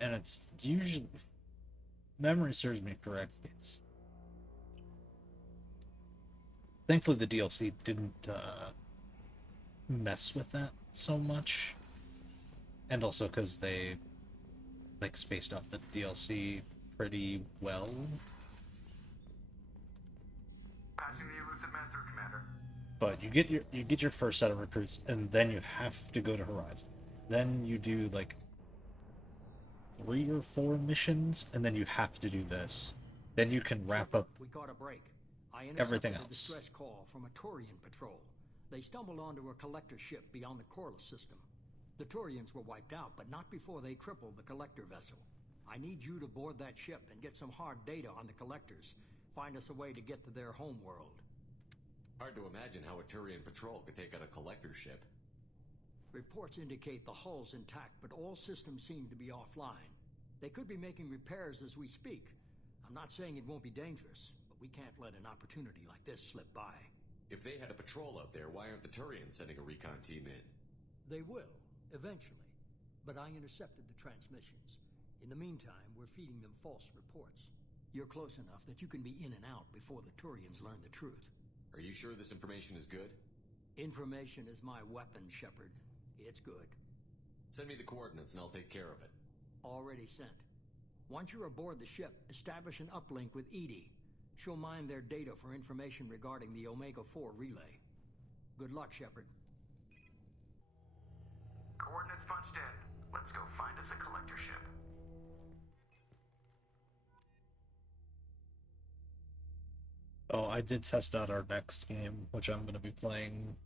and it's usually, memory serves me correctly, it's thankfully the DLC didn't mess with that so much, and also because they like spaced out the DLC pretty well. Passing the elusive man through, Commander. But you get your first set of recruits, and then you have to go to Horizon. Then you do like 3 or 4 missions, and then you have to do this. Then you can wrap Shepard, up we caught a break. I everything intercepted a else. distress call from a Turian patrol. They stumbled onto a collector ship beyond the Corliss system. The Turians were wiped out, but not before they crippled the collector vessel. I need you to board that ship and get some hard data on the collectors. Find us a way to get to their homeworld. Hard to imagine how a Turian patrol could take out a collector ship. Reports indicate the hull's intact, but all systems seem to be offline. They could be making repairs as we speak. I'm not saying it won't be dangerous, but we can't let an opportunity like this slip by. If they had a patrol out there, why aren't the Turians sending a recon team in? They will, eventually. But I intercepted the transmissions. In the meantime, we're feeding them false reports. You're close enough that you can be in and out before the Turians learn the truth. Are you sure this information is good? Information is my weapon, Shepard. It's good. Send me the coordinates and I'll take care of it. Already sent. Once you're aboard the ship, establish an uplink with EDI. She'll mine their data for information regarding the Omega-4 relay. Good luck, Shepard. Coordinates punched in. Let's go find us a collector ship. Oh, I did test out our next game, which I'm going to be playing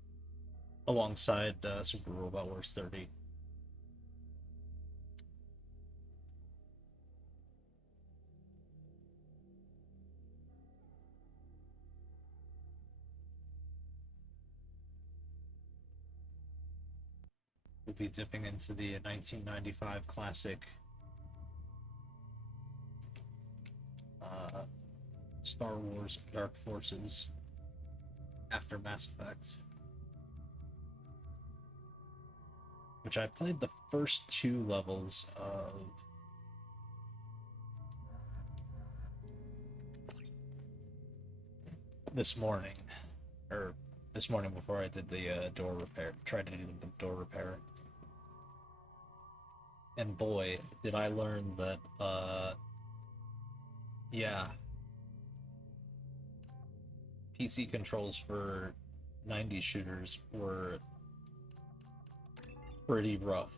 alongside Super Robot Wars 30. We'll be dipping into the 1995 classic uh, Star Wars Dark Forces after Mass Effect, which I played the first 2 levels of this morning, or this morning before I did the door repair, tried to do the door repair. And boy, did I learn that, yeah, PC controls for 90s shooters were pretty rough.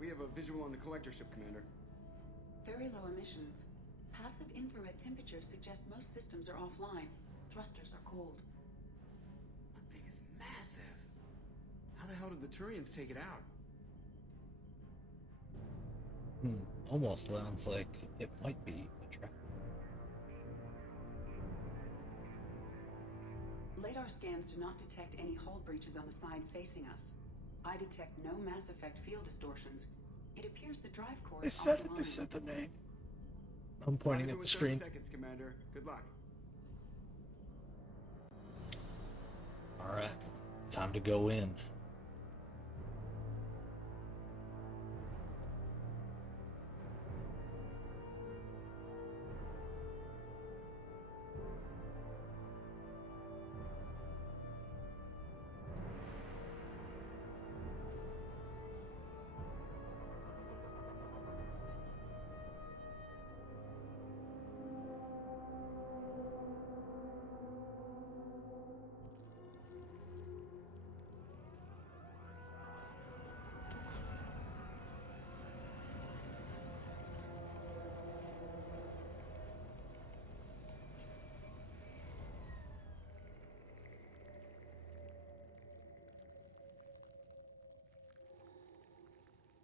We have a visual on the collector ship, Commander. Very low emissions. Passive infrared temperatures suggest most systems are offline. Thrusters are cold. That thing is massive. How the hell did the Turians take it out? Almost sounds like it might be a trap. Radar scans do not detect any hull breaches on the side facing us. I detect no Mass Effect field distortions. It appears the drive core They is said it. offline. They said the name. I'm pointing at the 30 screen. seconds, Commander. Good luck. All right, time to go in.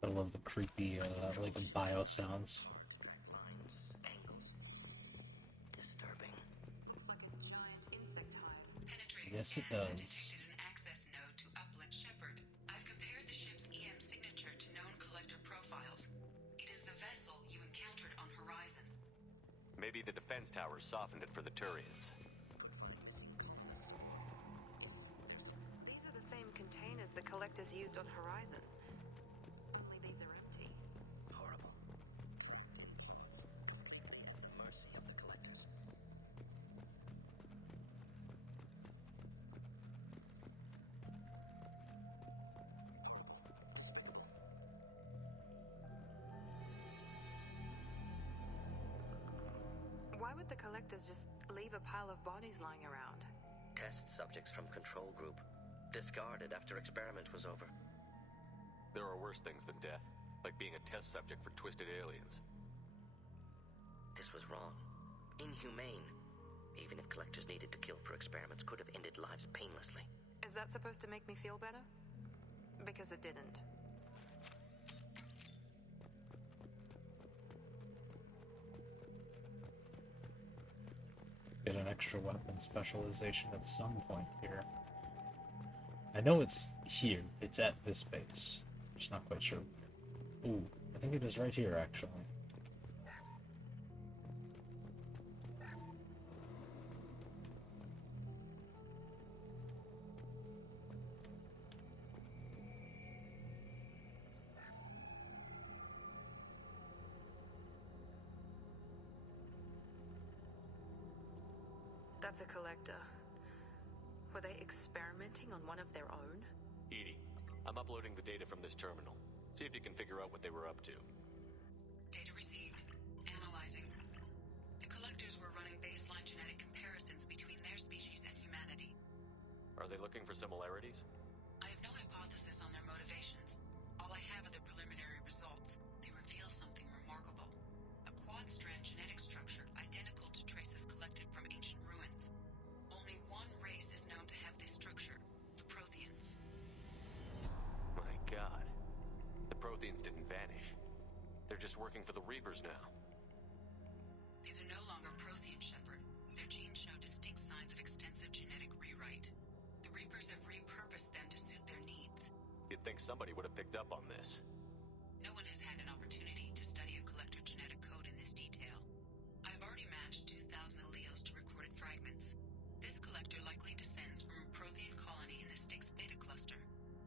I love the creepy like bio sounds. Yes, it scans have does. detected an access node to Upland Shepherd. I've compared the ship's EM signature to known collector profiles. It is the vessel you encountered on Horizon. Maybe the defense towers softened it for the Turians. These are the same containers the collectors used on Horizon. Only these are empty. Horrible. Mercy of the collectors. Why would the collectors just leave a pile of bodies lying around? Test subjects from Control Group. Discarded after experiment was over. There are worse things than death, like being a test subject for twisted aliens. This was wrong. Inhumane. Even if collectors needed to kill for experiments, could have ended lives painlessly. Is that supposed to make me feel better? Because it didn't. Get an extra weapon specialization at some point here. I know it's here. It's at this base. Just not quite sure. Ooh, I think it is right here, actually. That's a collector. Were they experimenting on one of their own? EDI, I'm uploading the data from this terminal. See if you can figure out what they were up to. Data received. Analyzing. The collectors were running baseline genetic comparisons between their species and humanity. Are they looking for similarities? I have no hypothesis on their motivations. All I have are the preliminary results. They reveal something remarkable. A quad-strand genetic structure identical to traces collected from ancient ruins. Only one race is known to have this structure, the Protheans. My god. The Protheans didn't vanish. They're just working for the Reapers now. These are no longer Prothean, Shepard. Their genes show distinct signs of extensive genetic rewrite. The Reapers have repurposed them to suit their needs. You'd think somebody would have picked up on this. No one has had an opportunity to study a collector genetic code in this detail. I've already matched 2,000 alleles to recorded fragments. This collector likely descends from a Prothean colony in the Styx Theta cluster.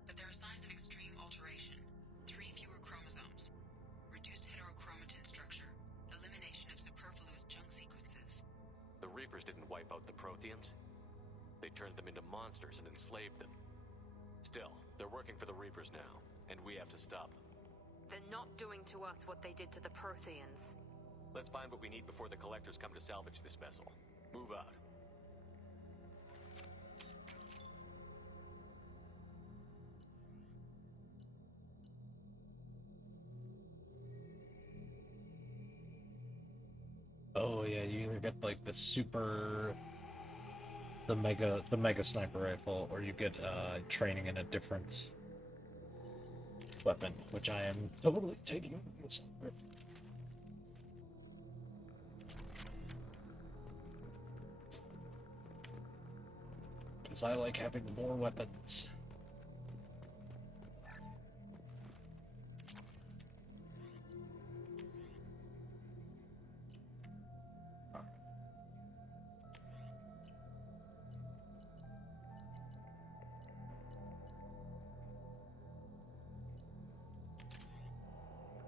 But there are signs of extreme alteration. 3 fewer chromosomes. Reduced heterochromatin structure. Elimination of superfluous junk sequences. The Reapers didn't wipe out the Protheans. They turned them into monsters and enslaved them. Still, they're working for the Reapers now, and we have to stop them. They're not doing to us what they did to the Protheans. Let's find what we need before the Collectors come to salvage this vessel. Move out. Oh yeah, you either get like the mega sniper rifle, or you get training in a different weapon, which I am totally taking. Because I like having more weapons.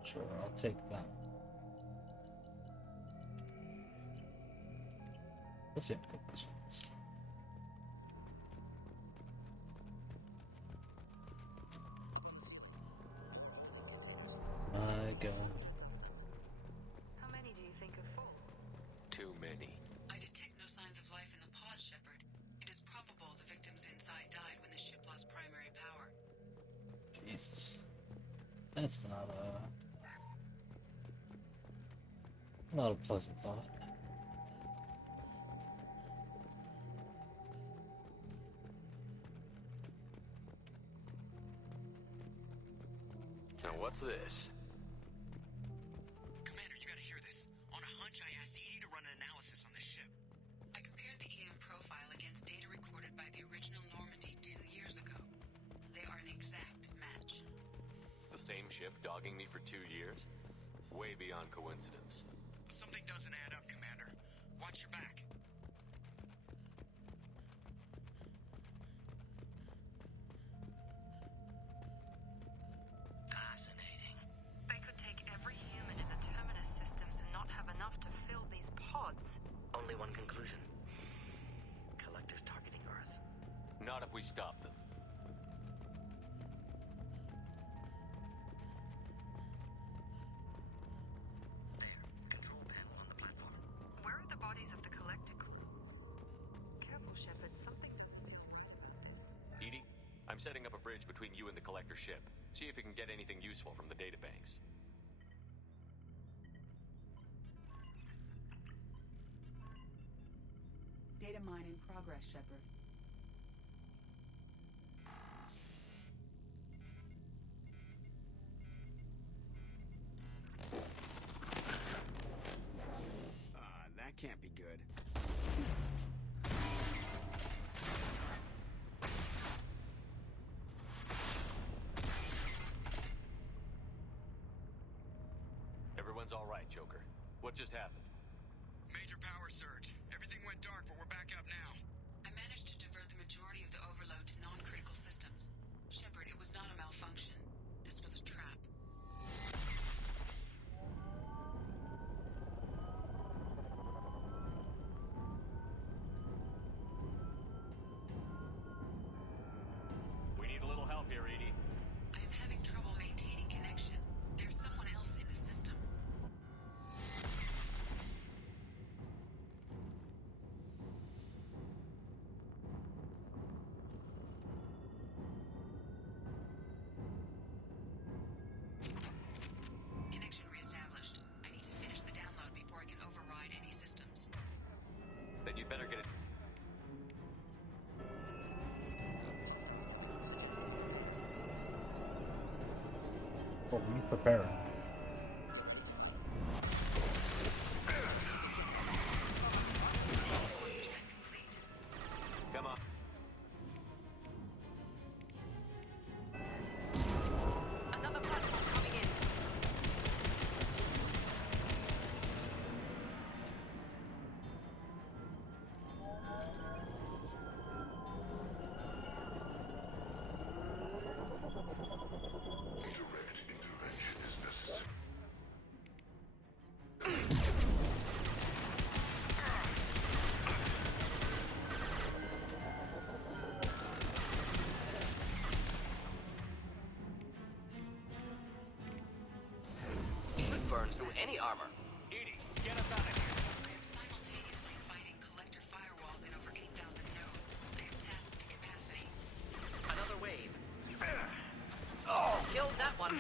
Sure, I'll take that. Let's see. This one's. My God. How many do you think are full? Too many. I detect no signs of life in the pod, Shepard. It is probable the victims inside died when the ship lost primary power. Jesus. That's not a pleasant thought. Now what's this? Commander, you gotta hear this. On a hunch, I asked EDI to run an analysis on this ship. I compared the EM profile against data recorded by the same ship dogging me for 2 years? Way beyond coincidence. Something doesn't add up, Commander. Watch your back. Fascinating. They could take every human in the Terminus systems and not have enough to fill these pods. Only one conclusion. Collectors targeting Earth. Not if we stop them. There. Control panel on the platform. Where are the bodies of the Collector? Careful, Shepard. Something... Edie, I'm setting up a bridge between you and the Collector ship. See if you can get anything useful from the databanks. Data mine in progress, Shepard. That can't be good. Everyone's all right, Joker. What just happened? Major power surge. Everything went dark, but we're back up now. I managed to divert the majority of the overload to non-critical systems. Shepard, it was not a malfunction. This was a trap. We need a little help here, Edie. I am having trouble maintaining connection. There's someone else in the system. Connection reestablished. I need to finish the download before I can override any systems. Then you'd better get it. Oh, we preparing. Complete. Come on. Another platform coming in. Direct intervention is necessary. It burns through any armor. Edie, get us out of here. I am simultaneously fighting collector firewalls in over 8,000 nodes. I am tasked to capacity. Another wave. Oh, killed that one.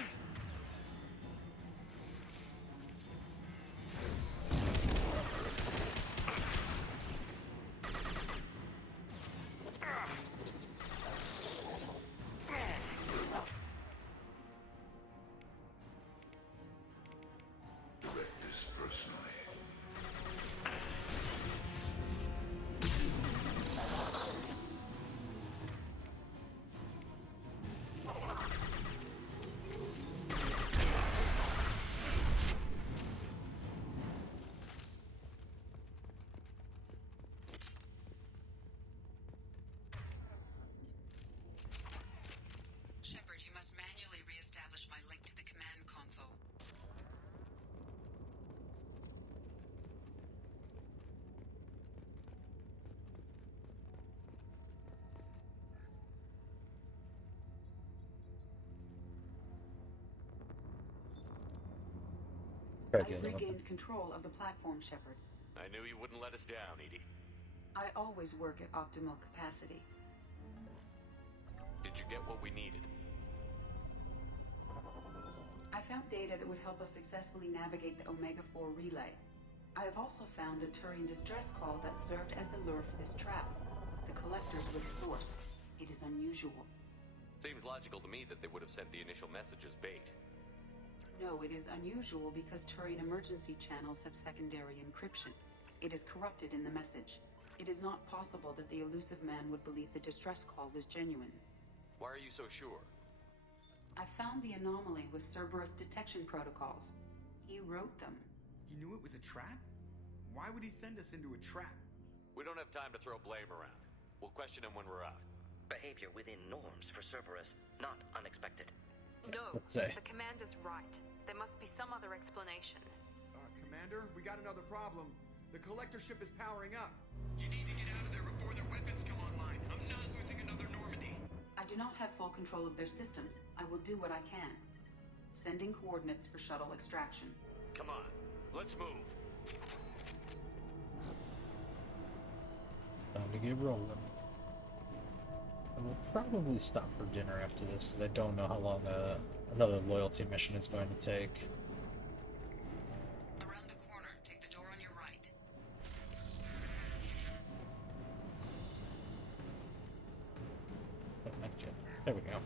Direct this personally. Shepard, you must manually reestablish my link to the command console. Okay, I've yeah, regained control of the platform, Shepard. I knew you wouldn't let us down, Edie. I always work at optimal capacity. Did you get what we needed? I found data that would help us successfully navigate the Omega-4 relay. I have also found a Turian distress call that served as the lure for this trap. The collectors were the source. It is unusual. Seems logical to me that they would have sent the initial message as bait. No, it is unusual because Turian emergency channels have secondary encryption. It is corrupted in the message. It is not possible that the elusive man would believe the distress call was genuine. Why are you so sure? I found the anomaly with Cerberus detection protocols. He wrote them. He knew it was a trap? Why would he send us into a trap? We don't have time to throw blame around. We'll question him when we're out. Behavior within norms for Cerberus, not unexpected. No, Let's say. the commander's right. There must be some other explanation. Commander, we got another problem. The collector ship is powering up. You need to get out of there before their weapons come online. I'm not losing another Normandy. I do not have full control of their systems. I will do what I can. Sending coordinates for shuttle extraction. Come on, let's move. Time to get rolling. I will probably stop for dinner after this, because I don't know how long another loyalty mission is going to take. Around the corner, take the door on your right. There we go.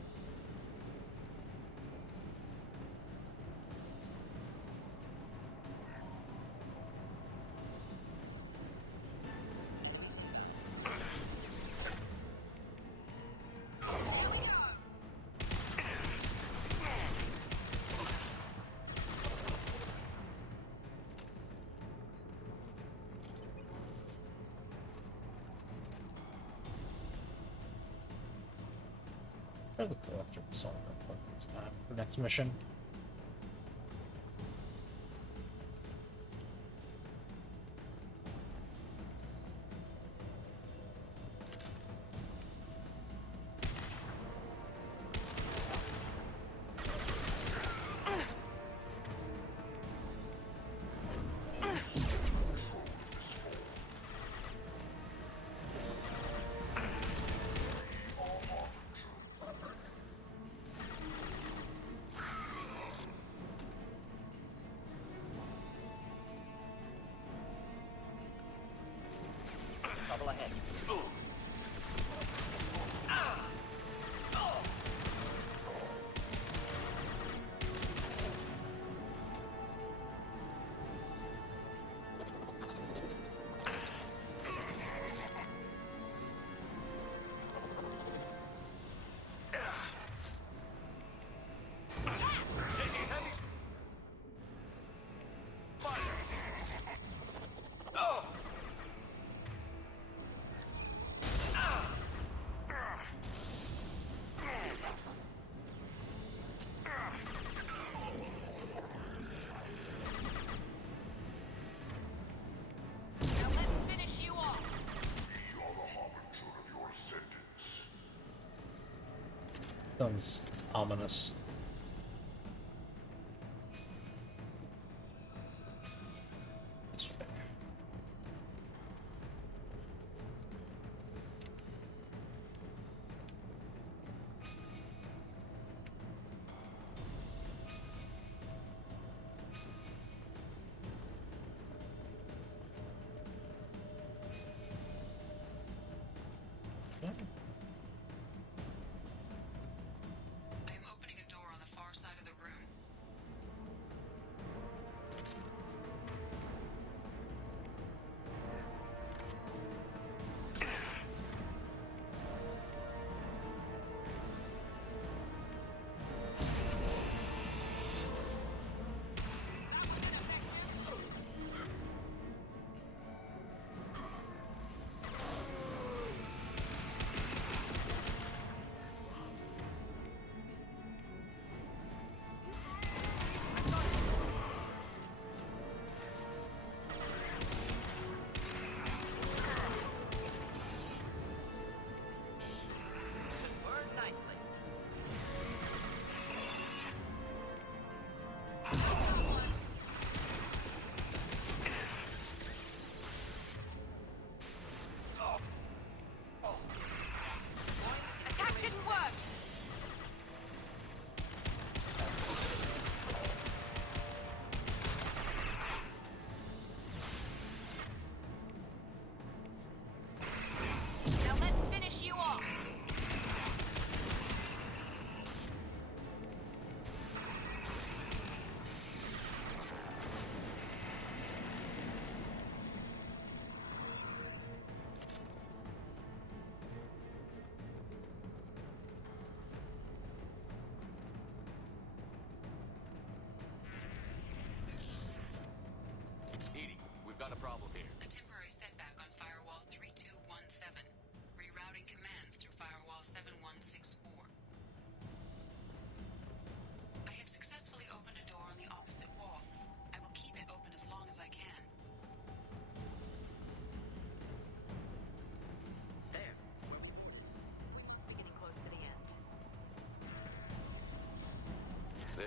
Try the collector assault this time for next mission. Trouble ahead. Now let's finish you off. We are the harbinger of your ascendance. Sounds ominous. This way. Yeah. I am opening a door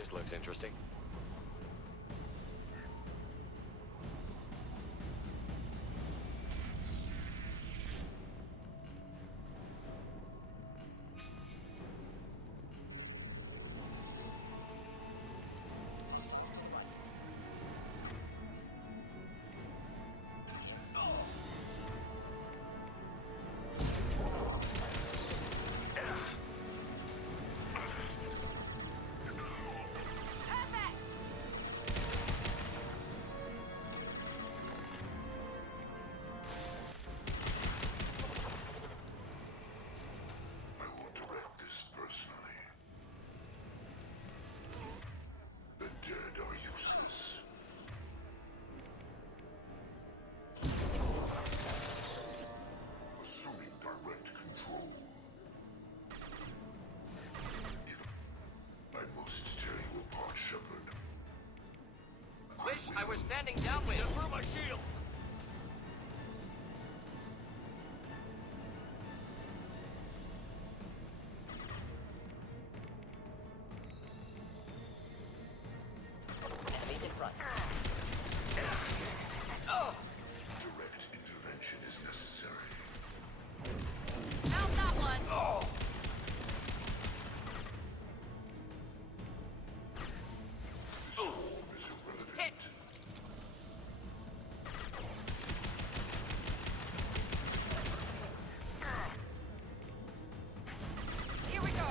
This looks interesting. I will direct this personally. The dead are useless. Assuming direct control. I must tear you apart, Shepard. Wish I were standing downwind. Through my shield. Enemies in front. Direct intervention is necessary. Found that one. Swarm is irrelevant. Hit. Here we go.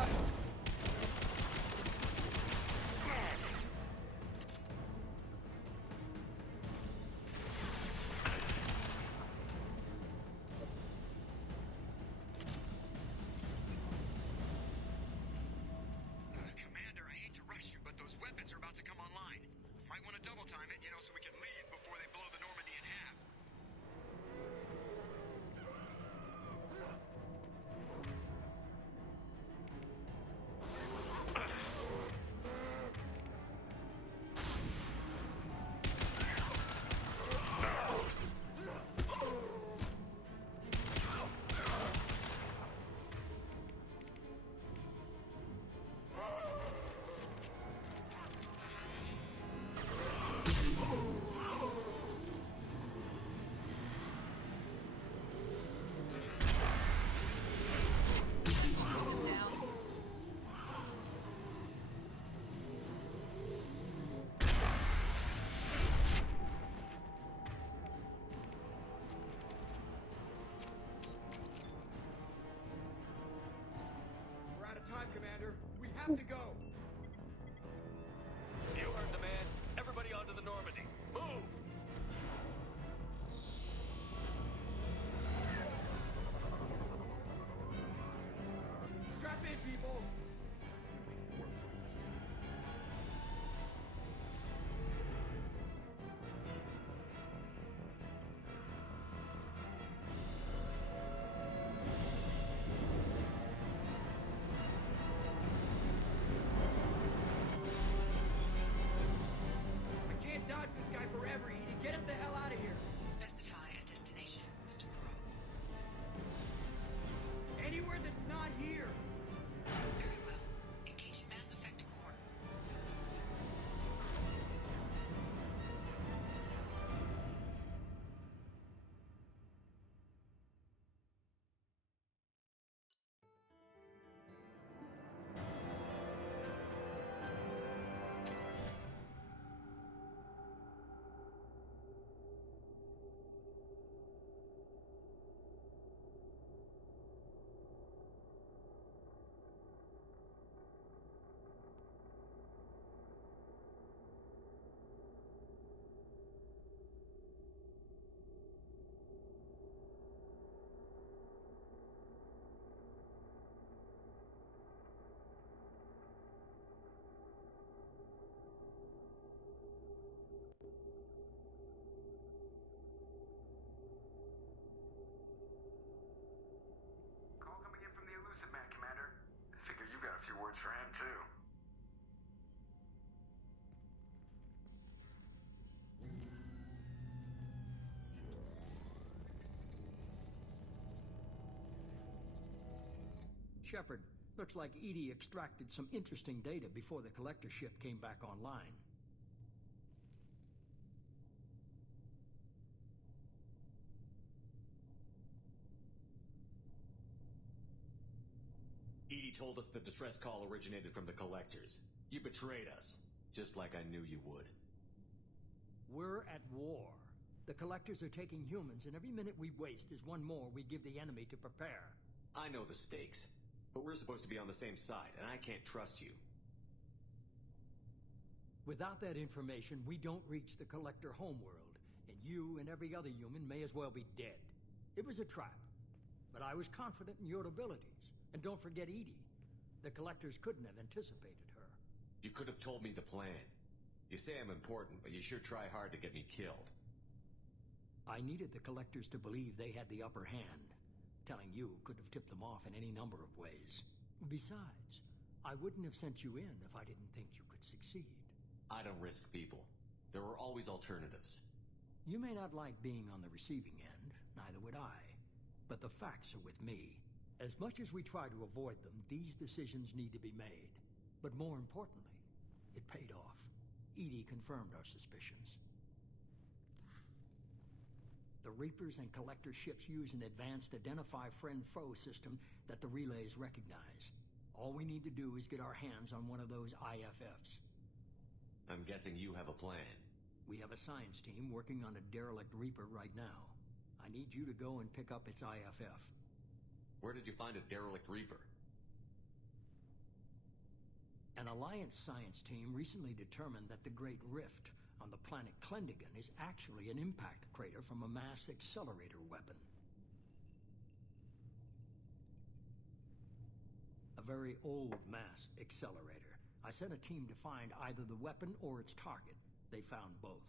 Commander, I hate to rush you, but those weapons are about to come online. Might want to double time it, so we can leave before they blow the Normandy in half. We're out of time, Commander. We have to go. You heard the man. Everybody onto the Normandy. Move. Strap in, people. Make it work for it this time. I can't dodge this guy forever, Edie. Get us the hell out of here. Specify a destination, Mr. Perot. Anywhere that's not here. Very well. Engaging Mass Effect Core. Call coming in from the Elusive Man, Commander. Figure you've got a few words for him, too. Shepard, Looks like EDI extracted some interesting data before the collector ship came back online. EDI told us the distress call originated from the collectors. You betrayed us, just like I knew you would. We're at war. The collectors are taking humans, and every minute we waste is one more we give the enemy to prepare. I know the stakes, but we're supposed to be on the same side, and I can't trust you. Without that information, we don't reach the collector homeworld, and you and every other human may as well be dead. It was a trap, but I was confident in your abilities. And don't forget EDI. The collectors couldn't have anticipated her. You could have told me the plan. You say I'm important, but you sure try hard to get me killed. I needed the collectors to believe they had the upper hand. Telling you could have tipped them off in any number of ways. Besides, I wouldn't have sent you in if I didn't think you could succeed. I don't risk people. There are always alternatives. You may not like being on the receiving end, neither would I. But the facts are with me. As much as we try to avoid them, these decisions need to be made. But more importantly, it paid off. EDI confirmed our suspicions. The Reapers and Collector ships use an advanced Identify Friend-Foe system that the relays recognize. All we need to do is get our hands on one of those IFFs. I'm guessing you have a plan. We have a science team working on a derelict Reaper right now. I need you to go and pick up its IFF. Where did you find a derelict Reaper? An Alliance science team recently determined that the Great Rift on the planet Klendigan is actually an impact crater from a mass accelerator weapon. A very old mass accelerator. I sent a team to find either the weapon or its target. They found both.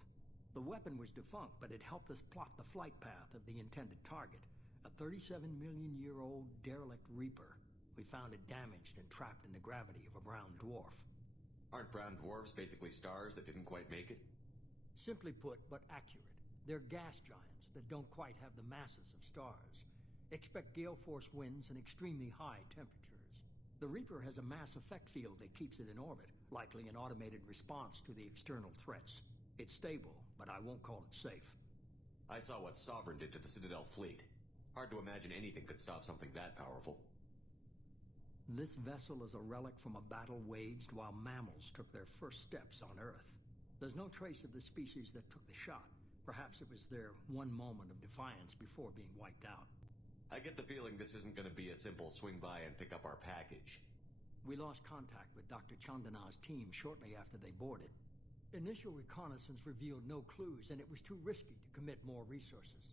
The weapon was defunct, but it helped us plot the flight path of the intended target. A 37-million-year-old derelict Reaper. We found it damaged and trapped in the gravity of a brown dwarf. Aren't brown dwarfs basically stars that didn't quite make it? Simply put, but accurate. They're gas giants that don't quite have the masses of stars. Expect gale force winds and extremely high temperatures. The Reaper has a mass effect field that keeps it in orbit, likely an automated response to the external threats. It's stable, but I won't call it safe. I saw what Sovereign did to the Citadel fleet. Hard to imagine anything could stop something that powerful. This vessel is a relic from a battle waged while mammals took their first steps on Earth. There's no trace of the species that took the shot. Perhaps it was their one moment of defiance before being wiped out. I get the feeling this isn't going to be a simple swing by and pick up our package. We lost contact with Dr. Chandana's team shortly after they boarded. Initial reconnaissance revealed no clues, and it was too risky to commit more resources.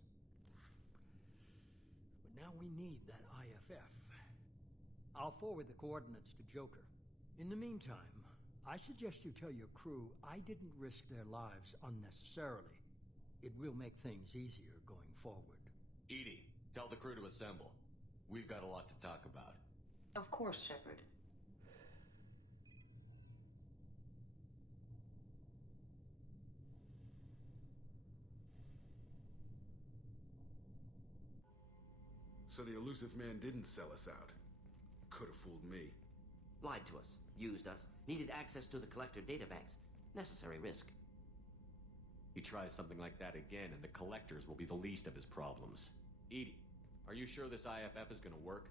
But now we need that IFF. I'll forward the coordinates to Joker. In the meantime, I suggest you tell your crew I didn't risk their lives unnecessarily. It will make things easier going forward. EDI, tell the crew to assemble. We've got a lot to talk about. Of course, Shepard. So the elusive man didn't sell us out. Could have fooled me. Lied to us, used us, needed access to the Collector databanks. Necessary risk. He tries something like that again, and the Collectors will be the least of his problems. EDI, are you sure this IFF is gonna work?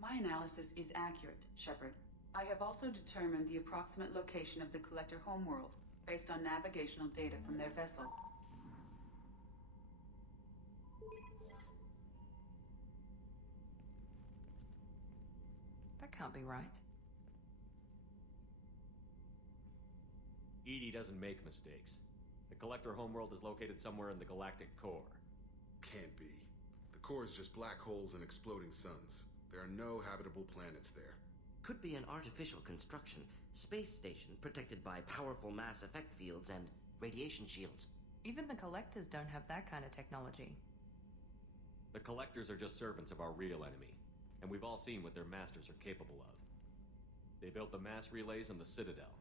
My analysis is accurate, Shepard. I have also determined the approximate location of the Collector homeworld, based on navigational data from their vessel. That can't be right. EDI doesn't make mistakes. The Collector homeworld is located somewhere in the galactic core. Can't be. The core is just black holes and exploding suns. There are no habitable planets there. Could be an artificial construction, space station protected by powerful mass effect fields and radiation shields. Even the Collectors don't have that kind of technology. The Collectors are just servants of our real enemy, and we've all seen what their masters are capable of. They built the mass relays on the Citadel.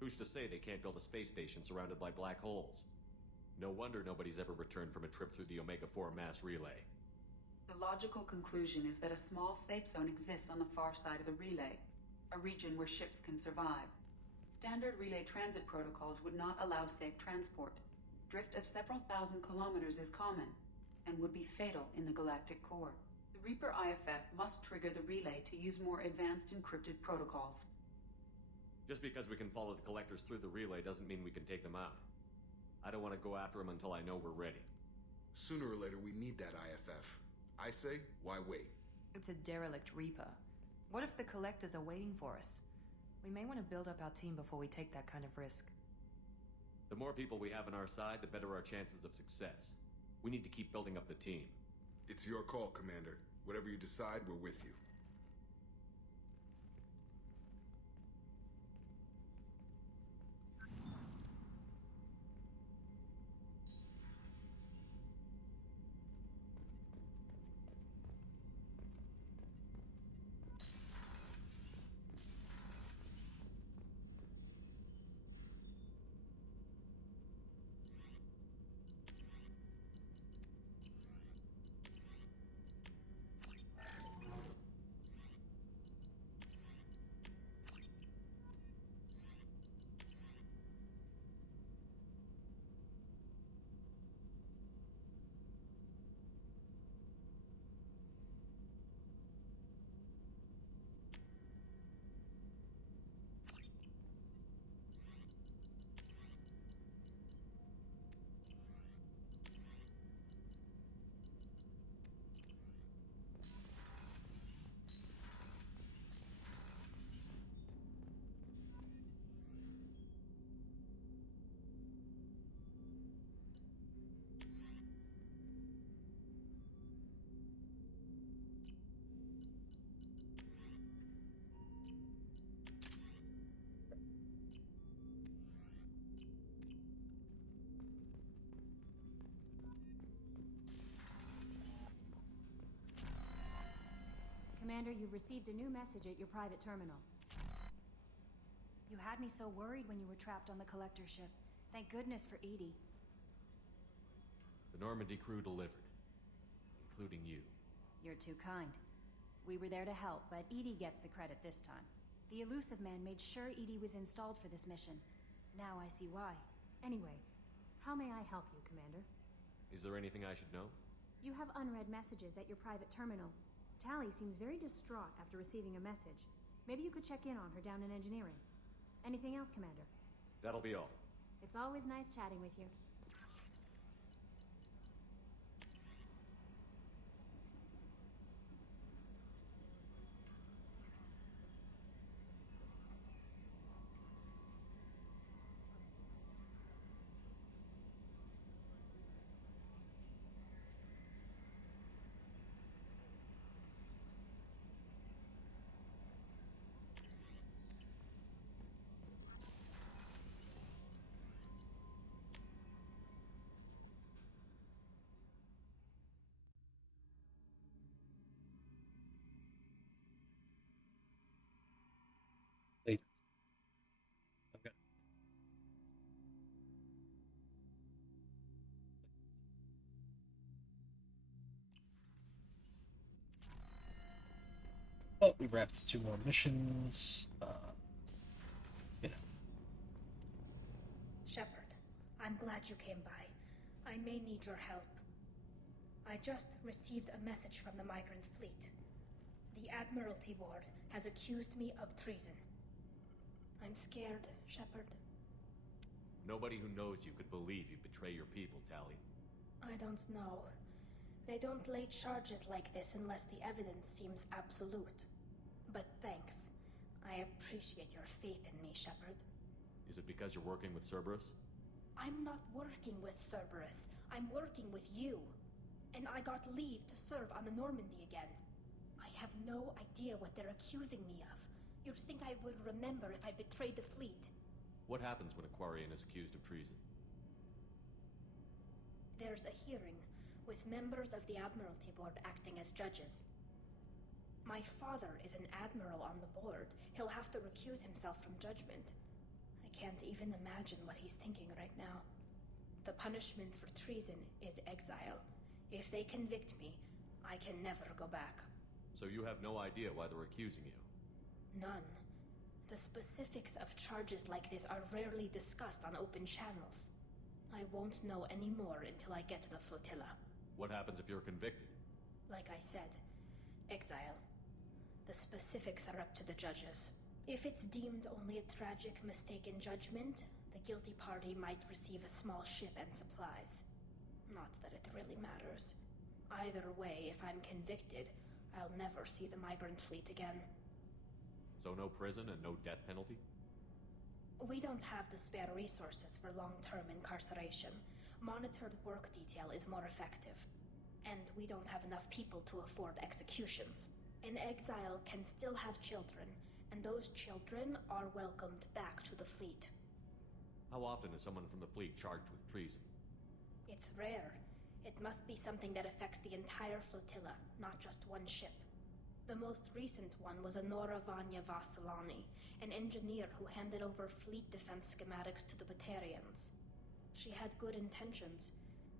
Who's to say they can't build a space station surrounded by black holes? No wonder nobody's ever returned from a trip through the Omega-4 mass relay. The logical conclusion is that a small safe zone exists on the far side of the relay, a region where ships can survive. Standard relay transit protocols would not allow safe transport. Drift of several thousand kilometers is common, and would be fatal in the galactic core. The Reaper IFF must trigger the relay to use more advanced encrypted protocols. Just because we can follow the collectors through the relay doesn't mean we can take them out. I don't want to go after them until I know we're ready. Sooner or later, we need that IFF. I say, why wait? It's a derelict Reaper. What if the Collectors are waiting for us? We may want to build up our team before we take that kind of risk. The more people we have on our side, the better our chances of success. We need to keep building up the team. It's your call, Commander. Whatever you decide, we're with you. Commander, you've received a new message at your private terminal. You had me so worried when you were trapped on the Collector ship. Thank goodness for EDI. The Normandy crew delivered, including you. You're too kind. We were there to help, but EDI gets the credit this time. The Elusive Man made sure EDI was installed for this mission. Now I see why. Anyway, how may I help you, Commander? Is there anything I should know? You have unread messages at your private terminal. Tali seems very distraught after receiving a message. Maybe you could check in on her down in engineering. Anything else, Commander? That'll be all. It's always nice chatting with you. Later. Okay. Well, we wrapped 2 more missions. Yeah. Shepard, I'm glad you came by. I may need your help. I just received a message from the Migrant Fleet. The Admiralty Board has accused me of treason. I'm scared, Shepard. Nobody who knows you could believe you betray your people, Tali. I don't know. They don't lay charges like this unless the evidence seems absolute. But thanks. I appreciate your faith in me, Shepard. Is it because you're working with Cerberus? I'm not working with Cerberus. I'm working with you. And I got leave to serve on the Normandy again. I have no idea what they're accusing me of. You'd think I would remember if I betrayed the fleet. What happens when a Quarian is accused of treason? There's a hearing, with members of the Admiralty Board acting as judges. My father is an admiral on the board. He'll have to recuse himself from judgment. I can't even imagine what he's thinking right now. The punishment for treason is exile. If they convict me, I can never go back. So you have no idea why they're accusing you? None. The specifics of charges like this are rarely discussed on open channels. I won't know any more until I get to the flotilla. What happens if you're convicted? Like I said, exile. The specifics are up to the judges. If it's deemed only a tragic mistake in judgment, the guilty party might receive a small ship and supplies. Not that it really matters. Either way, if I'm convicted, I'll never see the migrant fleet again. So no prison and no death penalty? We don't have the spare resources for long-term incarceration. Monitored work detail is more effective. And we don't have enough people to afford executions. An exile can still have children, and those children are welcomed back to the fleet. How often is someone from the fleet charged with treason? It's rare. It must be something that affects the entire flotilla, not just one ship. The most recent one was Honora Vanya Vasilani, an engineer who handed over fleet defense schematics to the Batarians. She had good intentions.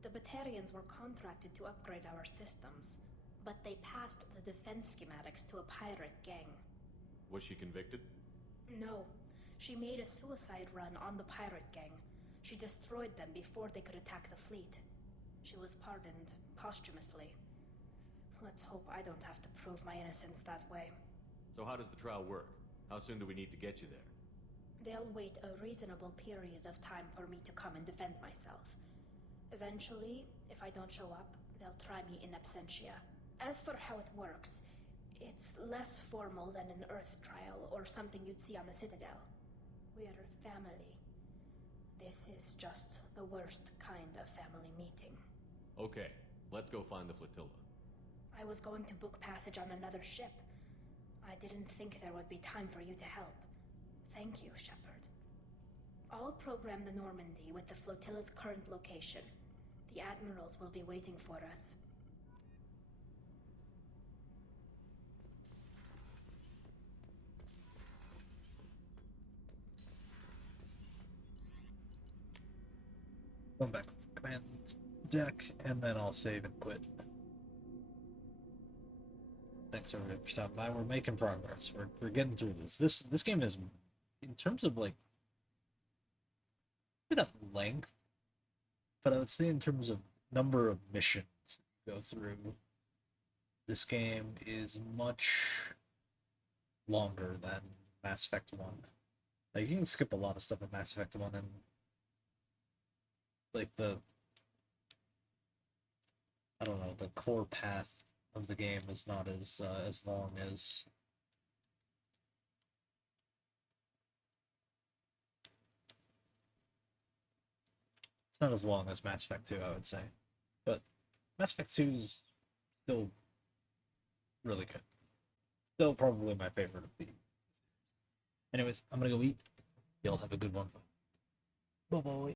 The Batarians were contracted to upgrade our systems, but they passed the defense schematics to a pirate gang. Was she convicted? No. She made a suicide run on the pirate gang. She destroyed them before they could attack the fleet. She was pardoned posthumously. Let's hope I don't have to prove my innocence that way. So how does the trial work? How soon do we need to get you there? They'll wait a reasonable period of time for me to come and defend myself. Eventually, if I don't show up, they'll try me in absentia. As for how it works, it's less formal than an Earth trial or something you'd see on the Citadel. We're family. This is just the worst kind of family meeting. Okay, let's go find the flotilla. I was going to book passage on another ship. I didn't think there would be time for you to help. Thank you, Shepard. I'll program the Normandy with the flotilla's current location. The admirals will be waiting for us. Going back to the command deck, and then I'll save and quit. Thanks everybody for stopping by. We're making progress. We're getting through this. This game is, in terms of like, a bit of length, but I would say in terms of number of missions you go through, this game is much longer than Mass Effect 1. Like, you can skip a lot of stuff in Mass Effect 1, and like I don't know, the core path of the game is not as long as it's not as long as Mass Effect 2, I would say. But Mass Effect 2 is still really good. Still probably my favorite of the. Anyways, I'm gonna go eat. Y'all have a good one. Bye bye.